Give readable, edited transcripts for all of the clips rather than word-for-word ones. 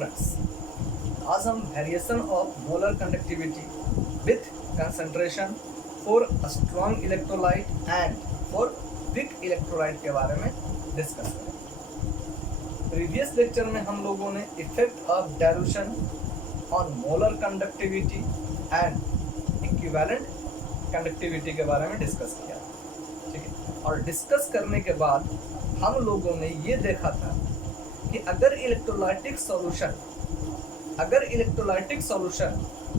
Friends, आज हम variation of molar conductivity with concentration for strong electrolyte and for weak electrolyte के बारे में डिस्कस करेंगे। प्रीवियस लेक्चर में हम लोगों ने effect of dilution on molar conductivity and equivalent conductivity के बारे में डिस्कस किया, ठीक है। और डिस्कस करने के बाद हम लोगों ने ये देखा था कि अगर इलेक्ट्रोलाइटिक सॉल्यूशन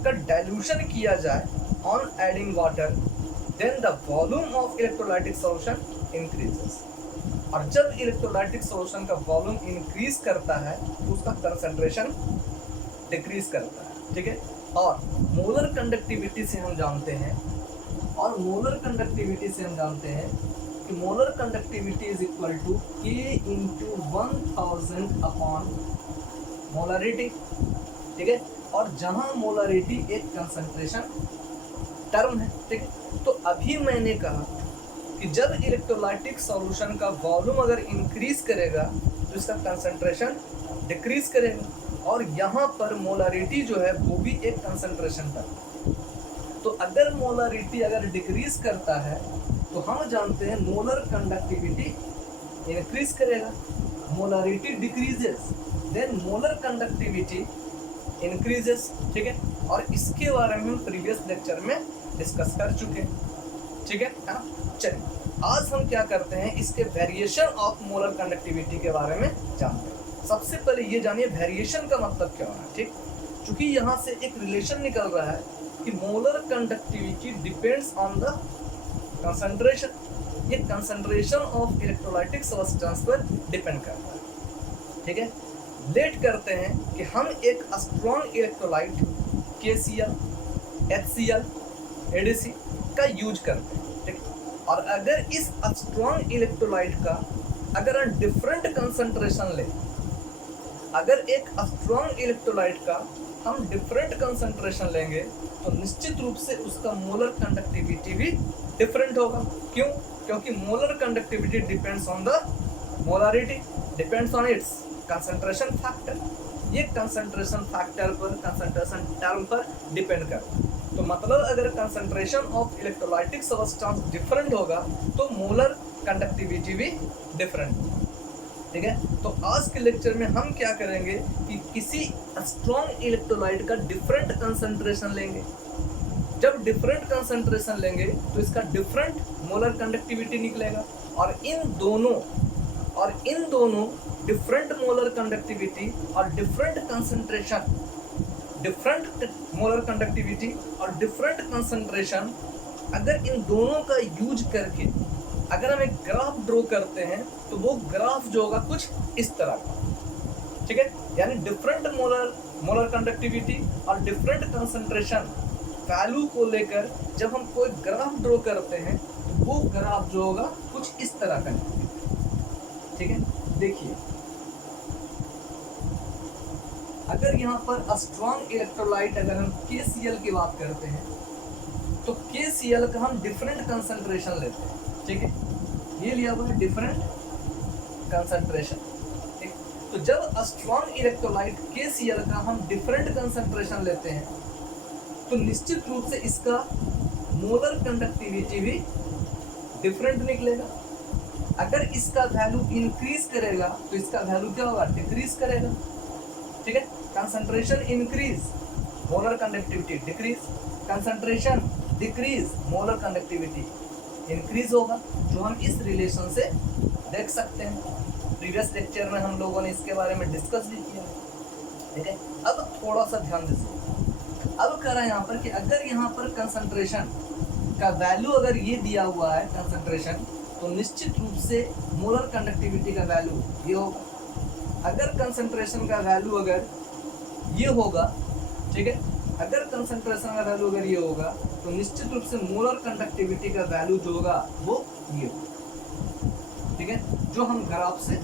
का डाइल्यूशन किया जाए on adding water, then the volume of electrolytic solution increases. और जब इलेक्ट्रोलाइटिक सॉल्यूशन का वॉल्यूम इंक्रीज करता है तो उसका कंसंट्रेशन डिक्रीज करता है, ठीक है। और मोलर कंडक्टिविटी से हम जानते हैं कि molar conductivity is equal to K into 1000 upon molarity, ठीक है। और जहां मोलरिटी एक कंसंट्रेशन टर्म है, ठीक है। तो अभी मैंने कहा कि जब इलेक्ट्रोलाइटिक सॉल्यूशन का वॉल्यूम अगर इंक्रीज करेगा तो इसका कंसंट्रेशन डिक्रीज करेगा, और यहाँ पर मोलरिटी जो है वो भी एक कंसंट्रेशन टर्म। तो अगर मोलरिटी अगर डिक्रीज करता है तो हम जानते हैं मोलर कंडक्टिविटी इंक्रीज करेगा। Molarity decreases then molar conductivity increases, ठीक है। और इसके बारे में हम प्रीवियस लेक्चर में डिस्कस कर चुके हैं, ठीक है ना। चलिए आज हम क्या करते हैं, इसके वेरिएशन ऑफ मोलर कंडक्टिविटी के बारे में जानते हैं। सबसे पहले ये जानिए वेरिएशन का मतलब क्या होना है, ठीक। क्योंकि यहाँ से एक रिलेशन निकल रहा है कि molar conductivity depends on the concentration. ये कंसंट्रेशन ऑफ इलेक्ट्रोलाइटिक सब्सटेंस पर डिपेंड करता है, ठीक है। लेट करते हैं कि हम एक strong electrolyte KCl, HCl, ADC का यूज करते हैं, ठीक है। और अगर इस स्ट्रॉन्ग इलेक्ट्रोलाइट का अगर हम डिफरेंट कंसंट्रेशन लें, अगर एक स्ट्रॉन्ग इलेक्ट्रोलाइट का हम डिफरेंट कंसंट्रेशन लेंगे तो निश्चित रूप से उसका मोलर कंडक्टिविटी भी डिफरेंट होगा। क्यों? क्योंकि molar conductivity depends on the molarity, depends on it's concentration factor. ये कंसंट्रेशन फैक्टर पर, कंसंट्रेशन टर्म पर डिपेंड करता है। तो मतलब अगर concentration of electrolytic substance different होगा तो मोलर कंडक्टिविटी भी डिफरेंट होगा, ठीक है। तो आज के लेक्चर में हम क्या करेंगे कि किसी स्ट्रॉन्ग इलेक्ट्रोलाइट का डिफरेंट कंसंट्रेशन लेंगे। जब डिफरेंट कंसंट्रेशन लेंगे तो इसका डिफरेंट मोलर कंडक्टिविटी निकलेगा, और इन दोनों डिफरेंट मोलर कंडक्टिविटी और different concentration, different molar conductivity और डिफरेंट कंसंट्रेशन, अगर इन दोनों का यूज करके अगर हम एक ग्राफ ड्रॉ करते हैं तो वो ग्राफ जो होगा कुछ इस तरह का, ठीक है। यानी डिफरेंट मोलर कंडक्टिविटी और डिफरेंट कंसंट्रेशन वैल्यू को लेकर जब हम कोई ग्राफ ड्रॉ करते हैं तो वो ग्राफ जो होगा कुछ इस तरह का, ठीक है। देखिए अगर यहाँ पर स्ट्रॉन्ग इलेक्ट्रोलाइट अगर हम KCl की बात करते हैं तो KCl का हम डिफरेंट कंसंट्रेशन लेते हैं, ठीक है। ये लिया हुआ है डिफरेंट कंसंट्रेशन, ठीक। तो जब स्ट्रॉन्ग इलेक्ट्रोलाइट KCl का हम डिफरेंट कंसंट्रेशन लेते हैं तो निश्चित रूप से इसका मोलर कंडक्टिविटी भी डिफरेंट निकलेगा। अगर इसका वैल्यू इंक्रीज करेगा तो इसका वैल्यू क्या होगा, डिक्रीज करेगा, ठीक है। Concentration increase, molar conductivity decrease, concentration decrease, molar conductivity increase होगा, जो हम इस रिलेशन से देख सकते हैं। प्रीवियस लेक्चर में हम लोगों ने इसके बारे में डिस्कस भी किया, ठीक है। अब थोड़ा सा ध्यान दीजिए। अब कह रहा है यहाँ पर कि अगर यहाँ पर कंसंट्रेशन का वैल्यू अगर ये दिया हुआ है कंसंट्रेशन, तो निश्चित रूप से मोलर कंडक्टिविटी का वैल्यू ये होगा। अगर कंसंट्रेशन का वैल्यू अगर ये होगा, ठीक है, अगर कंसंट्रेशन का वैल्यू अगर ये होगा तो निश्चित रूप से मोलर कंडक्टिविटी का वैल्यू जो होगा वो ये होगा, ठीक है, जो हम ग्राफ से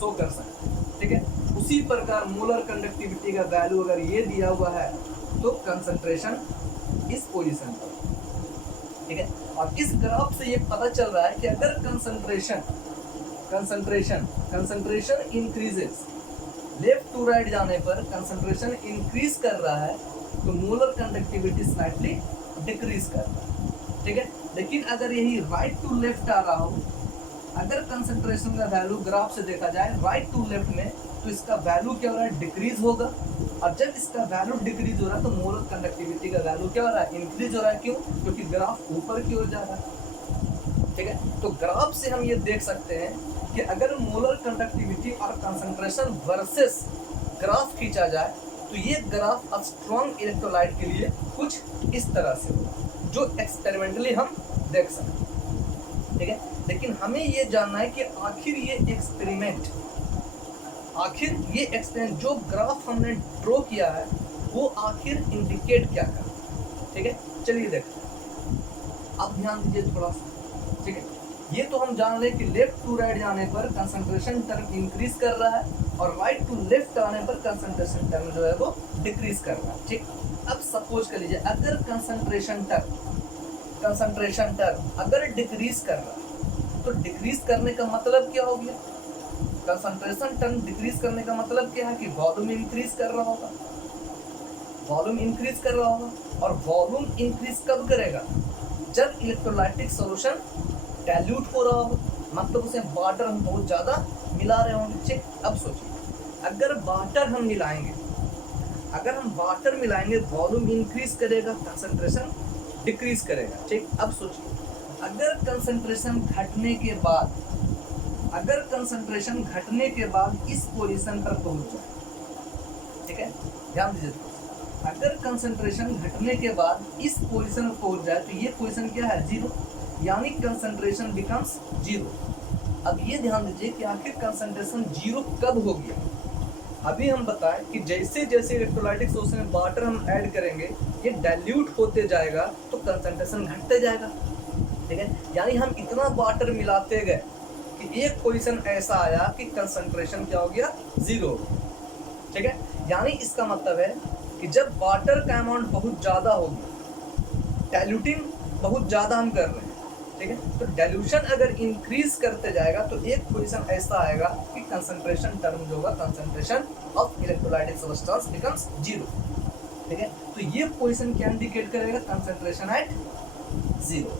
शो कर सकते हैं, ठीक है। उसी प्रकार मोलर कंडक्टिविटी का वैल्यू अगर ये दिया हुआ है तो कंसंट्रेशन इस पोजीशन पर, ठीक है। और इस ग्राफ से ये पता चल रहा है कि अगर concentration increases left to right जाने पर कंसंट्रेशन इंक्रीज कर रहा है तो मोलर कंडक्टिविटी स्लाइटली डिक्रीज कर रहा है, ठीक है। लेकिन अगर यही राइट टू लेफ्ट आ रहा हो, अगर कंसंट्रेशन का वैल्यू ग्राफ से देखा जाए राइट टू लेफ्ट में, तो इसका वैल्यू क्या हो रहा है, डिक्रीज होगा। और जब इसका वैल्यू डिक्रीज हो रहा है तो मोलर कंडक्टिविटी का वैल्यू क्या हो रहा है, इंक्रीज हो रहा है। क्यों? क्योंकि ग्राफ ऊपर की ओर जा रहा है, ठीक है। तो ग्राफ से हम ये देख सकते हैं कि अगर मोलर कंडक्टिविटी और कंसंट्रेशन वर्सेस ग्राफ खींचा जाए तो ये ग्राफ अब स्ट्रॉन्ग इलेक्ट्रोलाइट के लिए कुछ इस तरह से होगा, जो एक्सपेरिमेंटली हम देख सकते हैं, ठीक है। लेकिन हमें ये जानना है कि आखिर ये एक्सपेरिमेंट जो ग्राफ हमने ड्रॉ किया है वो आखिर इंडिकेट क्या कर, ठीक है। चलिए देखते हैं, अब ध्यान दीजिए थोड़ा सा, ठीक है। ये तो हम जान लें कि लेफ्ट टू राइट जाने पर कंसंट्रेशन टर्म इंक्रीज कर रहा है और राइट टू लेफ्ट आने पर कंसंट्रेशन टर्म जो है वो डिक्रीज कर रहा है, ठीक। अब सपोज कर लीजिए अगर कंसंट्रेशन टर्म अगर डिक्रीज कर रहा है तो डिक्रीज करने का मतलब क्या हो गया, कंसंट्रेशन टर्म डिक्रीज करने का मतलब क्या है कि वॉल्यूम इंक्रीज कर रहा होगा, और वॉल्यूम इंक्रीज कब करेगा, जब इलेक्ट्रोलाइटिक सॉल्यूशन डाइल्यूट हो रहा हो, मतलब उसे वाटर हम बहुत ज़्यादा मिला रहे होंगे, ठीक। अब सोचिए अगर वाटर हम मिलाएंगे वॉल्यूम इंक्रीज करेगा, कंसंट्रेशन डिक्रीज करेगा, ठीक। अब सोचिए अगर कंसंट्रेशन घटने के बाद इस पोजीशन पर पहुंच जाए, ठीक है, ध्यान दीजिए। अगर कंसंट्रेशन घटने के बाद इस पोजीशन पर पहुंच जाए तो ये पोजीशन क्या है, जीरो, यानी कंसंट्रेशन बिकम्स जीरो। अब ये ध्यान दीजिए कि आखिर कंसंट्रेशन जीरो कब हो गया। अभी हम बताएं कि जैसे जैसे इलेक्ट्रोलाइटिक सॉल्यूशन में वाटर हम ऐड करेंगे ये डाइल्यूट होते जाएगा तो कंसंट्रेशन घटते जाएगा, ठीक है। यानी हम इतना वाटर मिलाते गए कि एक पोजीशन ऐसा आया कि कंसंट्रेशन क्या हो गया, जीरो, ठीक है। यानी इसका मतलब है कि जब वाटर का अमाउंट बहुत ज़्यादा हो गया, डाइल्यूटिंग बहुत ज़्यादा हम कर रहे हैं, ठीक है, तो डाइल्यूशन अगर इंक्रीज करते जाएगा तो एक पोजीशन ऐसा आएगा कि कंसंट्रेशन टर्म जो होगा, concentration of electrolytic substance becomes zero, ठीक है। तो ये पोजीशन क्या इंडिकेट करेगा, कंसंट्रेशन एट जीरो,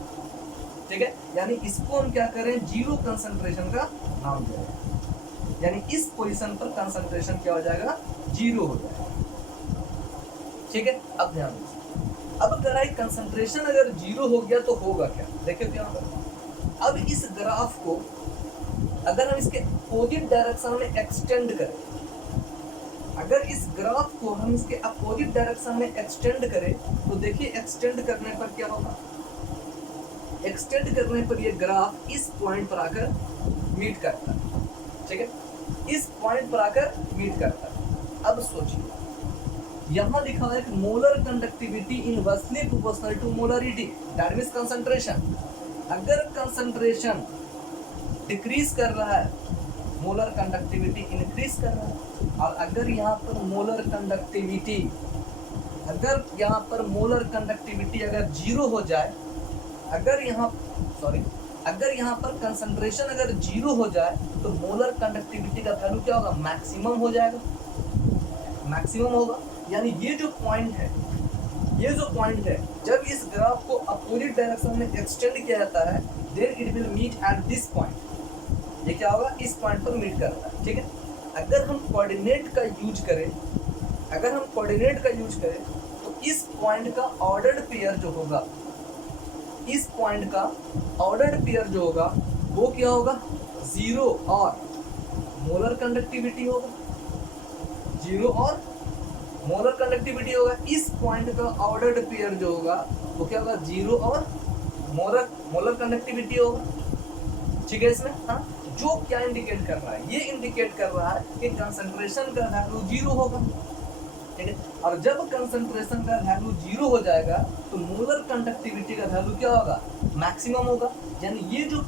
ठीक है। यानी इसको हम क्या करें, जीरो कंसंट्रेशन का नाम दें, यानी इस पोजीशन पर कंसंट्रेशन क्या हो जाएगा, जीरो हो जाएगा, ठीक है। अब ध्यान दीजिए, अब अगर कंसंट्रेशन अगर जीरो हो गया तो होगा क्या, देखिए क्या होगा। अब इस ग्राफ को अगर हम इसके अपोजिट डायरेक्शन में एक्सटेंड करें, अगर इस ग्राफ को हम इसके अपोजिट डायरेक्शन में एक्सटेंड करें तो देखिए एक्सटेंड करने पर क्या होगा, एक्सटेंड करने पर ये ग्राफ इस पॉइंट पर आकर मीट करता है, ठीक है, इस पॉइंट पर आकर मीट करता है। अब सोचिए यहाँ लिखा है कि molar conductivity inversely proportional to molarity, that means concentration. अगर कंसंट्रेशन डिक्रीज कर रहा है मोलर कंडक्टिविटी इंक्रीज कर रहा है, और अगर यहाँ पर मोलर कंडक्टिविटी अगर जीरो हो जाए, अगर यहाँ पर कंसंट्रेशन अगर जीरो हो जाए तो मोलर कंडक्टिविटी का वैल्यू क्या होगा, मैक्सिमम हो जाएगा, मैक्सिमम होगा। यानी ये जो पॉइंट है जब इस ग्राफ को अपोजिट डायरेक्शन में एक्सटेंड किया जाता है then it will meet at this point, ये क्या होगा, इस पॉइंट पर मीट करता है, ठीक है। अगर हम कोऑर्डिनेट का यूज करें तो इस पॉइंट का ऑर्डर्ड पेयर जो होगा वो क्या होगा, जीरो और मोलर कंडक्टिविटी होगा, इस पॉइंट का ऑर्डर्ड पेयर जो होगा वो क्या होगा, जीरो और मोलर कंडक्टिविटी होगा, ठीक है। इसमें हाँ, जो क्या इंडिकेट कर रहा है, ये इंडिकेट कर रहा है कि कंसंट्रेशन का वैल्यू जीरो होगा, ठीक है। और जब कंसंट्रेशन का वैल्यू जीरो हो जाएगा तो मोलर कंडक्टिविटी का वैल्यू क्या होगा, मैक्सिमम होगा। यानी ये जो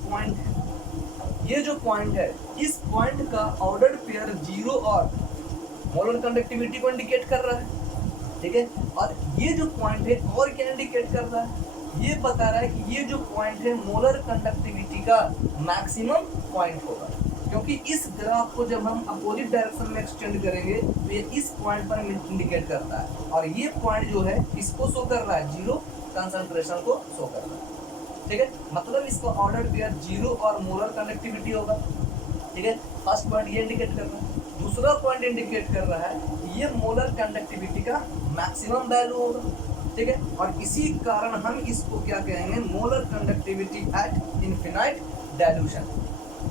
पॉइंट है इस पॉइंट का ऑर्डर्ड पेयर जीरो और मोलर कंडक्टिविटी को इंडिकेट कर रहा है, ठीक है। और ये जो पॉइंट है और क्या इंडिकेट कर रहा है, ये बता रहा है कि ये जो पॉइंट है मोलर कंडक्टिविटी का मैक्सिमम पॉइंट होगा, क्योंकि इस ग्राफ को जब हम अपोजिट डायरेक्शन में एक्सटेंड करेंगे तो ये इस पॉइंट पर इंडिकेट करता है, और ये पॉइंट जो है इसको शो कर रहा है, जीरो कंसंट्रेशन को शो कर रहा है। ठीक है, मतलब इसका ऑर्डर पेयर जीरो और मोलर कंडक्टिविटी होगा। ठीक है, फर्स्ट पॉइंट ये इंडिकेट कर रहा है। दूसरा पॉइंट इंडिकेट कर रहा है ये मोलर कंडक्टिविटी का मैक्सिमम वैल्यू होगा। ठीक है, और इसी कारण हम इसको क्या कहेंगे, molar conductivity at infinite dilution.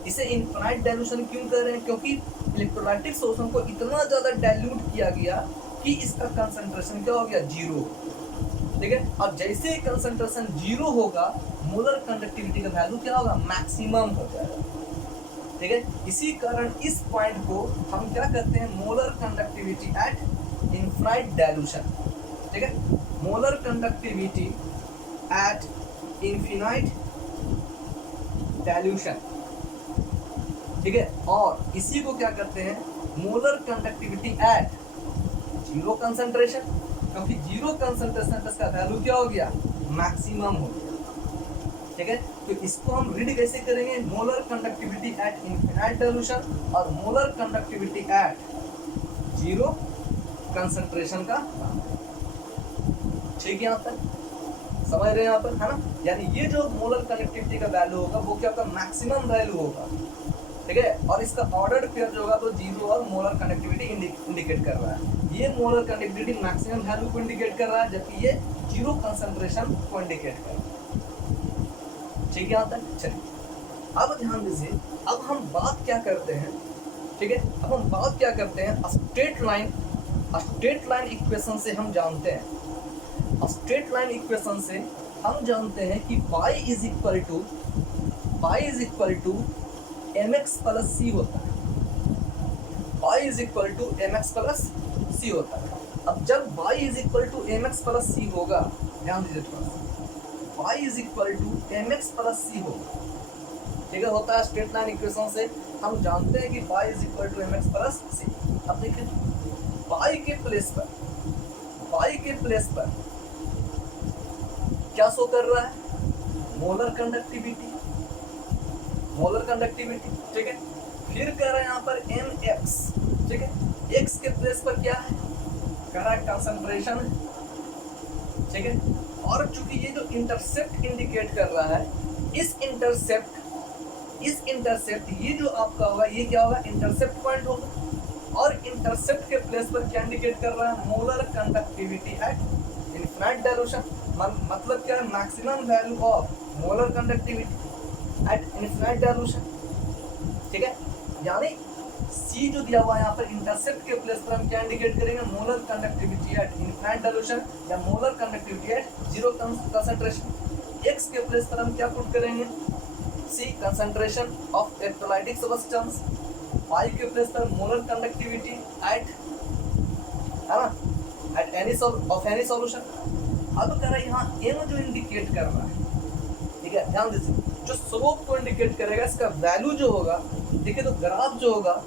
इसे इनफिनाइट डाइल्यूशन क्यों कर रहे हैं, क्योंकि इलेक्ट्रोलाइटिक सोल्यूशन को इतना ज़्यादा डाइल्यूट किया गया कि इसका कंसंट्रेशन क्या हो गया, जीरो। ठीक है, अब जैसे ही कंसंट्रेशन जीरो होगा मोलर कंडक्टिविटी का वैल्यू क्या होगा, मैक्सिमम हो जाएगा। ठीक है, इसी कारण इस पॉइंट को हम क्या कहते हैं, molar conductivity at infinite dilution. ठीक है, molar conductivity at infinite dilution. ठीक है, और इसी को क्या करते हैं, molar conductivity at zero concentration, क्योंकि जीरो कंसंट्रेशन का इसका वैल्यू क्या हो गया, मैक्सिमम हो गया। ठीक है, तो इसको हम रीड कैसे करेंगे, molar conductivity at infinite dilution और molar conductivity at zero concentration का। ठीक है, यहाँ तक समझ रहे हैं यहाँ पर, है ना। यानी ये जो मोलर कंडक्टिविटी का वैल्यू होगा वो क्या होगा, मैक्सिमम वैल्यू होगा। ठीक है, और इसका ऑर्डर्ड पेयर जो होगा तो जीरो और मोलर कंडक्टिविटी इंडिकेट कर रहा है। ये मोलर कंडक्टिविटी मैक्सिमम वैल्यू को इंडिकेट कर रहा है, जबकि ये जीरो कंसंट्रेशन को इंडिकेट कर रहा है। ठीक है, यहाँ तक चलिए अब ध्यान दीजिए, अब हम बात क्या करते हैं। ठीक है, अब हम बात क्या करते हैं, स्ट्रेट लाइन इक्वेशन से हम जानते हैं, स्ट्रेट लाइन इक्वेशन से हम जानते हैं कि y is equal to mx plus C होता है। y is equal to mx plus C होता है। अब जब y is equal to mx plus C होगा, ध्यान दीजिए थोड़ा सा, y is equal to mx plus C होगा। ठीक है, होता है स्ट्रेट लाइन इक्वेशन से हम जानते हैं कि y is equal to mx plus C. अब देखिए y के प्लेस पर क्या शो कर रहा है, मोलर कंडक्टिविटी। ठीक है, फिर कह रहा है यहाँ पर mx। ठीक है, x के प्लेस पर क्या है, कह रहा है कंसंट्रेशन। ठीक है, और चूंकि ये जो इंटरसेप्ट इंडिकेट कर रहा है, इस इंटरसेप्ट ये जो आपका होगा, ये क्या होगा, इंटरसेप्ट पॉइंट होगा। और इंटरसेप्ट के प्लेस पर क्या इंडिकेट कर रहा है, molar conductivity at infinite dilution. मतलब क्या है, maximum value of molar conductivity at infinite dilution. ठीक है, यानी C जो दिया हुआ है यहाँ पर इंटरसेप्ट के प्लेस पर हम क्या इंडिकेट करेंगे, molar conductivity at infinite dilution या molar conductivity at zero concentration. X के प्लेस पर हम क्या पुट करेंगे, C concentration of electrolytic substance. Y के प्लेस पर मोलर कंडक्टिविटी एट, है ना, एट एनी सॉल्यूशन। अब कह रहा है यहाँ M जो इंडिकेट कर रहा है, ठीक है, ध्यान दीजिए, जो स्लोप को इंडिकेट करेगा इसका वैल्यू जो होगा, देखिए तो ग्राफ जो होगा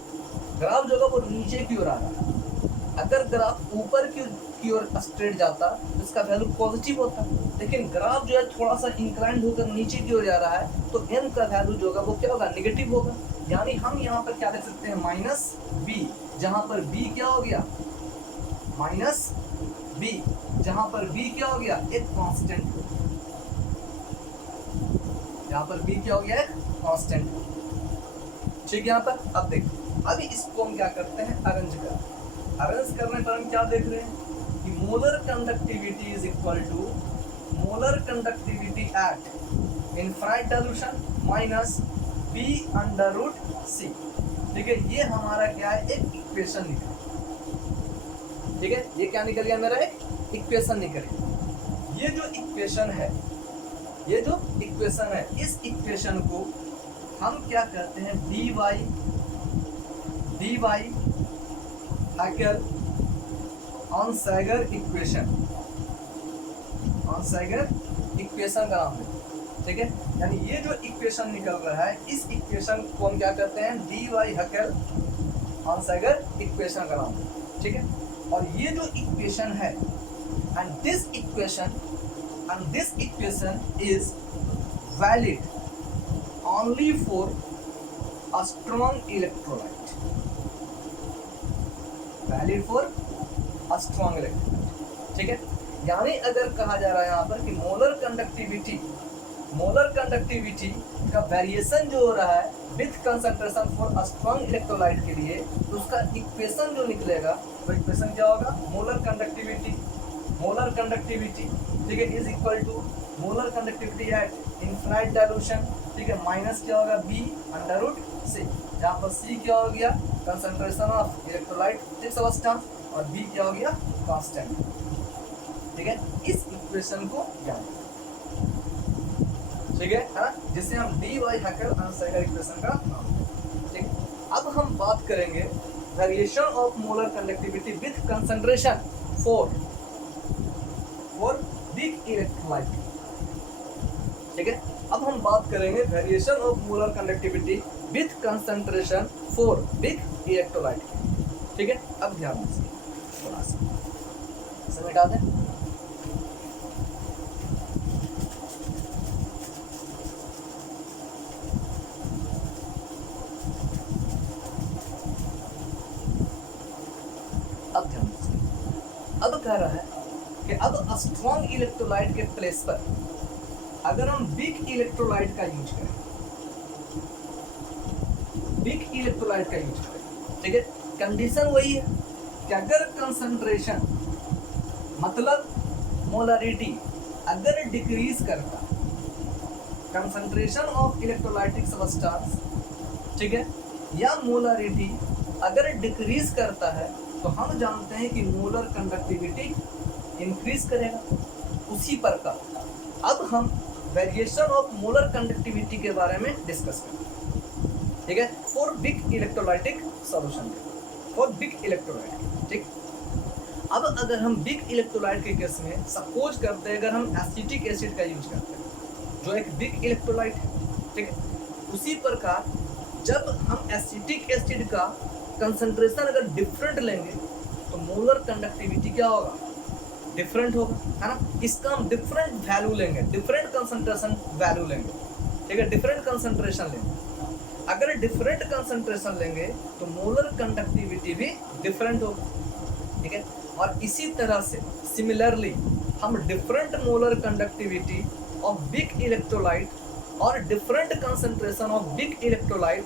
वो नीचे की ओर आ रहा है। अगर ग्राफ ऊपर की ओर स्ट्रेट जाता तो इसका वैल्यू पॉजिटिव होता, लेकिन ग्राफ जो है थोड़ा सा इंक्लाइंड होकर नीचे की ओर जा रहा है, तो m का वैल्यू जो होगा वो क्या होगा, नेगेटिव होगा। यानी हम यहाँ पर क्या देख सकते हैं, माइनस बी, जहाँ पर b क्या हो गया, माइनस b, जहाँ पर b क्या हो गया, एक कांस्टेंट। यहाँ पर b क्या हो गया, एक कांस्टेंट। ठीक है, यहाँ पर अब देखिए, अभी इसको हम क्या करते हैं, अरेंज करने पर हम क्या देख रहे हैं कि molar conductivity is equal to molar conductivity at infinite dilution minus b under root c। ठीक है, ये हमारा क्या है, एक इक्वेशन निकल। ठीक है, ये क्या निकल गया, मेरा एक इक्वेशन निकल गया। ये जो इक्वेशन है, इस इक्वेशन को हम क्या करते हैं, dy Hückel on Saigal equation का नाम है। ठीक है, यानी ये जो इक्वेशन निकल रहा है, इस इक्वेशन को हम क्या करते हैं, dy Hückel on Saigal equation का नाम है। ठीक है, और ये जो इक्वेशन है, and this equation is valid only for a strong electrolyte, valid for a strong electrolyte, ठीक है। यानी अगर कहा जा रहा है यहाँ पर कि मोलर कंडक्टिविटी का वेरिएशन जो हो रहा है with concentration for a strong electrolyte के लिए, तो उसका इक्वेशन जो निकलेगा वो इक्वेशन क्या होगा, मोलर कंडक्टिविटी, ठीक है, is equal to molar conductivity at infinite dilution, ठीक है, माइनस क्या होगा बी अंडर रूट सी, जहाँ पर सी क्या हो गया कंसंट्रेशन ऑफ इलेक्ट्रोलाइट सब्सटेंस और बी क्या हो गया कांस्टेंट, ठीक है। इस इक्वेशन को याद, ठीक है ना, जिसे हम डी वाई हैकर अनसाइक्लिक इक्वेशन का नाम, ठीक है। अब हम बात करेंगे variation of molar conductivity with concentration for big electrolyte, ठीक है। अब हम बात करेंगे variation of molar conductivity with concentration for big electrolyte, ठीक है। अब ध्यान दीजिए, थोड़ा सा इसे मिटा दें। अब ध्यान दीजिए, अब कह रहा है कि अब स्ट्रॉन्ग इलेक्ट्रोलाइट के प्लेस पर अगर हम बिग इलेक्ट्रोलाइट का यूज करें, ठीक है, कंडीशन वही है कि अगर कंसंट्रेशन मतलब मोलरिटी अगर डिक्रीज करता, कंसंट्रेशन ऑफ इलेक्ट्रोलाइटिक सब्सटेंस, ठीक है, या मोलरिटी अगर डिक्रीज करता है, तो हम जानते हैं कि मोलर कंडक्टिविटी इंक्रीज करेगा। उसी प्रकार अब हम वेरिएशन ऑफ मोलर कंडक्टिविटी के बारे में डिस्कस करें, ठीक है, for big electrolytic solution, for big electrolyte, ठीक। अब अगर हम बिग इलेक्ट्रोलाइट के केस में सपोज करते हैं अगर हम एसिटिक एसिड का यूज करते हैं जो एक बिग इलेक्ट्रोलाइट है, ठीक है, उसी प्रकार जब हम एसिटिक एसिड का कंसंट्रेशन अगर डिफरेंट लेंगे तो मोलर कंडक्टिविटी क्या होगा, डिफरेंट होगा, है ना। इसका हम डिफरेंट वैल्यू लेंगे, डिफरेंट कंसंट्रेशन वैल्यू लेंगे, ठीक है, डिफरेंट कंसंट्रेशन लेंगे। अगर डिफरेंट कंसंट्रेशन लेंगे तो मोलर कंडक्टिविटी भी डिफरेंट होगा, ठीक है। और इसी तरह से सिमिलरली हम different molar conductivity of big electrolyte और different concentration of big electrolyte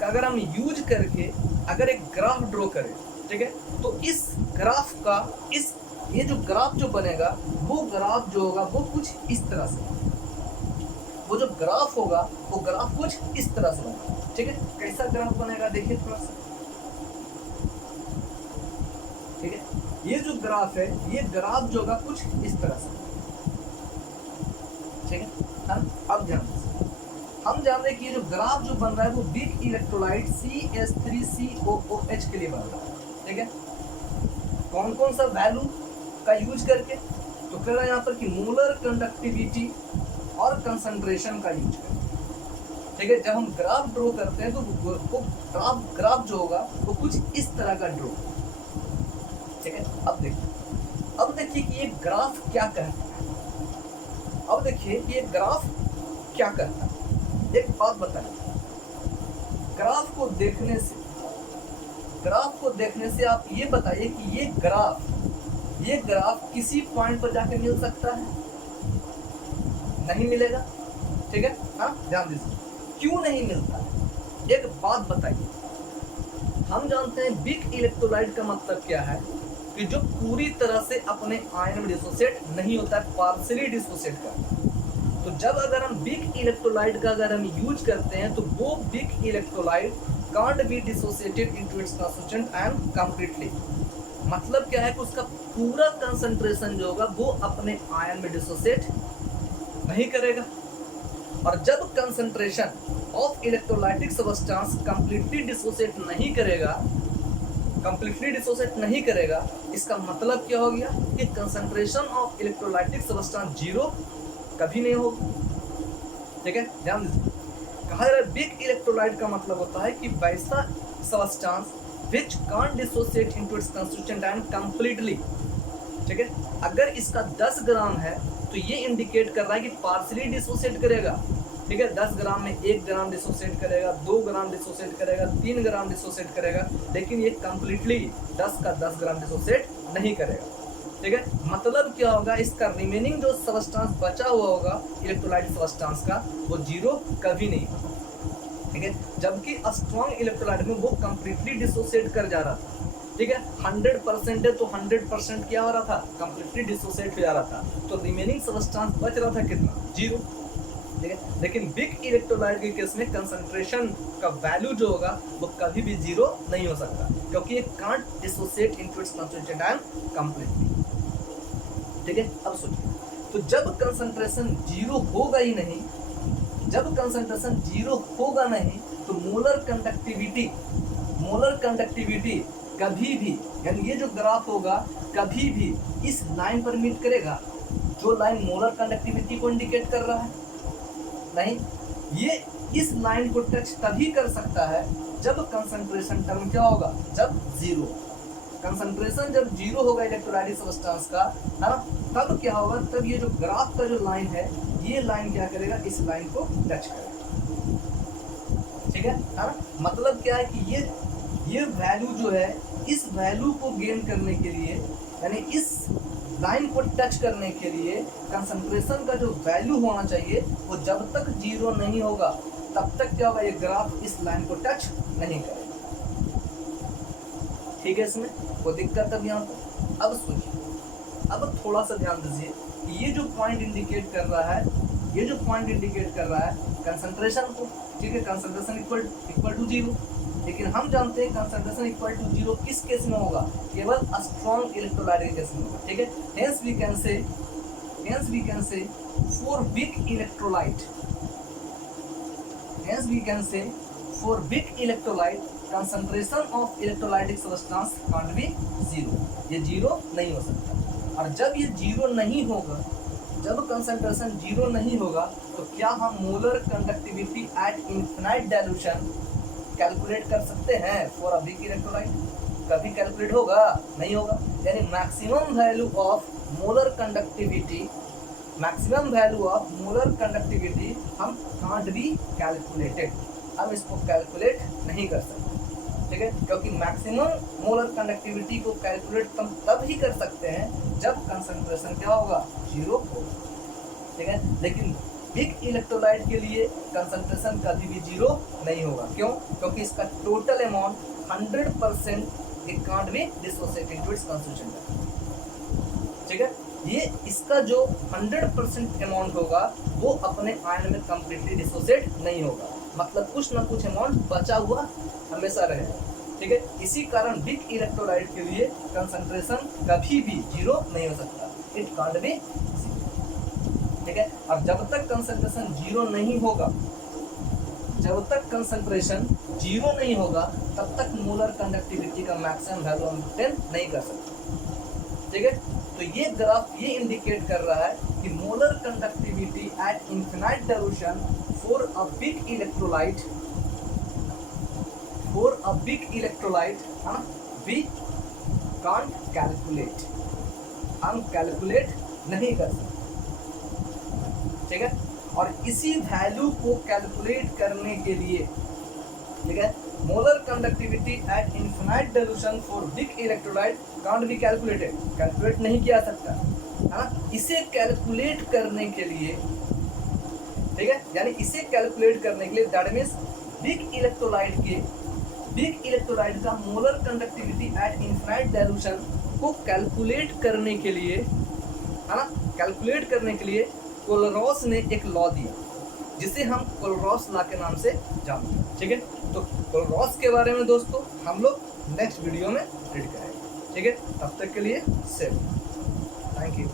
का अगर हम यूज करके अगर एक ग्राफ ड्रॉ करें, ठीक है, तो इस ग्राफ का ये जो ग्राफ जो बनेगा वो ग्राफ जो होगा वो कुछ इस तरह से, वो जो ग्राफ होगा वो ग्राफ कुछ इस तरह से बनेगा, ठीक है। कैसा ग्राफ बनेगा देखिए थोड़ा सा, ठीक है, ये जो ग्राफ है ये ग्राफ जो होगा कुछ इस तरह से, ठीक है। अब ध्यान दीजिए, हम जान रहे हैं कि ये जो ग्राफ जो बन रहा है वो बिग इलेक्ट्रोलाइट CH3COOH के लिए बन रहा है, ठीक है। कौन कौन सा वैल्यू का यूज करके, तो कह रहा है यहाँ पर कि मोलर कंडक्टिविटी और कंसंट्रेशन का यूज करके, ठीक है। जब हम ग्राफ ड्रॉ करते हैं तो वो ग्राफ जो होगा वो कुछ इस तरह का ड्रॉ, ठीक है। अब देखिए कि ये ग्राफ क्या करता है, अब देखिए कि ये ग्राफ क्या करता है। एक बात बताइए, ग्राफ को देखने से आप ये बताइए कि ये ग्राफ किसी पॉइंट पर जाके मिल सकता है, नहीं मिलेगा, ठीक है। हाँ ध्यान दीजिए, क्यों नहीं मिलता है, एक बात बताइए। हम जानते हैं बिग इलेक्ट्रोलाइट का मतलब क्या है कि जो पूरी तरह से अपने आयन में डिसोसिएट नहीं होता है, पार्शियली डिसोसिएट करता है। तो जब अगर हम बिग इलेक्ट्रोलाइट का अगर हम यूज करते हैं तो वो big electrolyte can't be dissociated into its constituent and completely, मतलब क्या है कि उसका पूरा कंसंट्रेशन जो होगा वो अपने आयन में डिसोसिएट नहीं करेगा। और जब concentration of electrolytic substance completely dissociate नहीं करेगा, इसका मतलब क्या हो गया कि concentration of electrolytic substance zero कभी नहीं होगा, ठीक है। ध्यान दीजिए, कहा जा रहा है बिग इलेक्ट्रोलाइट का मतलब होता है कि वैसा substance which can't dissociate into its constituent and completely, ठीक है। अगर इसका 10 ग्राम है तो ये इंडिकेट कर रहा है कि पार्शियली डिसोसिएट करेगा, ठीक है, 10 ग्राम में 1 ग्राम डिसोसिएट करेगा, 2 ग्राम डिसोसिएट करेगा, 3 ग्राम डिसोसिएट करेगा, लेकिन ये कंप्लीटली 10 का 10 ग्राम डिसोसिएट नहीं करेगा। ठीक है, मतलब क्या होगा, इसका रिमेनिंग जो सबस्टांस बचा हुआ होगा इलेक्ट्रोलाइट सबस्टांस का, वो जीरो कभी नहीं होगा। ठीक है, जबकि स्ट्रॉन्ग इलेक्ट्रोलाइट में वो कंप्लीटली डिसोसिएट कर जा रहा था। ठीक है, 100% है तो 100% क्या हो रहा था, कंप्लीटली डिसोसिएट हो जा रहा था, तो रिमेनिंग सबस्टांस बच रहा था कितना, जीरो। ठीक है, लेकिन बिग इलेक्ट्रोलाइट के केस में कंसंट्रेशन का वैल्यू जो होगा वो कभी भी जीरो नहीं हो सकता, क्योंकि ये can't dissociate into its concentration time completely. ठीक है, अब सोचिए, तो जब कंसंट्रेशन जीरो होगा ही नहीं, जब कंसंट्रेशन जीरो होगा नहीं, तो मोलर कंडक्टिविटी कभी भी, यानी ये जो ग्राफ होगा कभी भी इस लाइन पर मीट करेगा जो लाइन मोलर कंडक्टिविटी को इंडिकेट कर रहा है, नहीं, ये इस लाइन को टच तभी कर सकता है जब कंसंट्रेशन टर्म क्या होगा, जब जीरो। कंसंट्रेशन जब जीरो होगा इलेक्ट्रोलाइटिक सबस्टेंस का, है ना, तब क्या होगा, तब ये जो ग्राफ का जो लाइन है, ये लाइन क्या करेगा, इस लाइन को टच करेगा। ठीक है ना, मतलब क्या है कि ये वैल्यू जो है, इस वैल्यू को गेन करने के लिए, यानी इस लाइन को टच करने के लिए कंसंट्रेशन का जो वैल्यू होना चाहिए वो जब तक जीरो नहीं होगा तब तक क्या होगा, ये ग्राफ इस लाइन को टच नहीं करेगा। ठीक है, इसमें कोई दिक्कत अब यहाँ पर। अब सुनिए, अब थोड़ा सा ध्यान दीजिए कि ये जो पॉइंट इंडिकेट कर रहा है, ये जो पॉइंट इंडिकेट कर रहा है कंसंट्रेशन को। ठीक है, कंसंट्रेशन इक्वल टू जीरो, लेकिन हम जानते हैं कंसंट्रेशन इक्वल टू जीरो किस केस में होगा, केवल स्ट्रॉन्ग इलेक्ट्रोलाइट के केस में होगा। ठीक है, hence we can say for big electrolyte concentration of electrolytic substance can't be zero, ये जीरो नहीं हो सकता। और जब ये जीरो नहीं होगा, जब कंसंट्रेशन जीरो नहीं होगा, तो क्या हम molar conductivity at infinite dilution calculate कर सकते हैं फॉर अ बिग इलेक्ट्रोलाइट? कभी कैलकुलेट होगा? नहीं होगा। यानी maximum value of molar conductivity हम कांट बी कैलकुलेटेड, हम इसको कैलकुलेट नहीं कर सकते। ठीक है, क्योंकि मैक्सिमम मोलर कंडक्टिविटी को कैलकुलेट हम तब ही कर सकते हैं जब कंसंट्रेशन क्या होगा, जीरो होगा। ठीक है, लेकिन बिग इलेक्ट्रोलाइट के लिए कंसंट्रेशन कभी भी जीरो नहीं होगा। क्यों? क्योंकि इसका total amount 100% it can't be dissociated into its concentration. ठीक है, ये इसका जो 100% अमाउंट होगा वो अपने आयन में कंप्लीटली डिसोसिएट नहीं होगा, मतलब कुछ ना कुछ अमाउंट बचा हुआ हमेशा रहेगा। ठीक है, इसी कारण बिग इलेक्ट्रोलाइट के लिए कंसंट्रेशन कभी भी जीरो नहीं हो सकता, इट कांट बी जीरो। ठीक है, अब जब तक कंसंट्रेशन जीरो नहीं होगा, तब तक मोलर कंडक्टिविटी का मैक्सिमम वैल्यू हम ऑब्टेन नहीं कर सकते। ठीक है, तो ये ग्राफ ये इंडिकेट कर रहा है कि molar conductivity at infinite dilution for a big electrolyte we can't calculate, हम कैलकुलेट नहीं कर सकते। ठीक है, और इसी वैल्यू को कैलकुलेट करने के लिए, ठीक है, molar conductivity at infinite dilution for big electrolyte can't be calculated, calculate नहीं किया सकता, है ना। इसे कैलकुलेट करने के लिए, ठीक है, यानी इसे कैलकुलेट करने के लिए दैट मींस बिग इलेक्ट्रोलाइट का molar conductivity at infinite dilution को कैलकुलेट करने के लिए, है ना, कैलकुलेट करने के लिए कोलरॉस ने एक लॉ दिया जिसे हम कोलरॉस लॉ के नाम से जानते हैं। ठीक है, तो कोलरॉस के बारे में दोस्तों हम लोग नेक्स्ट वीडियो में रीड करेंगे। ठीक है, तब तक के लिए सेफ, थैंक यू।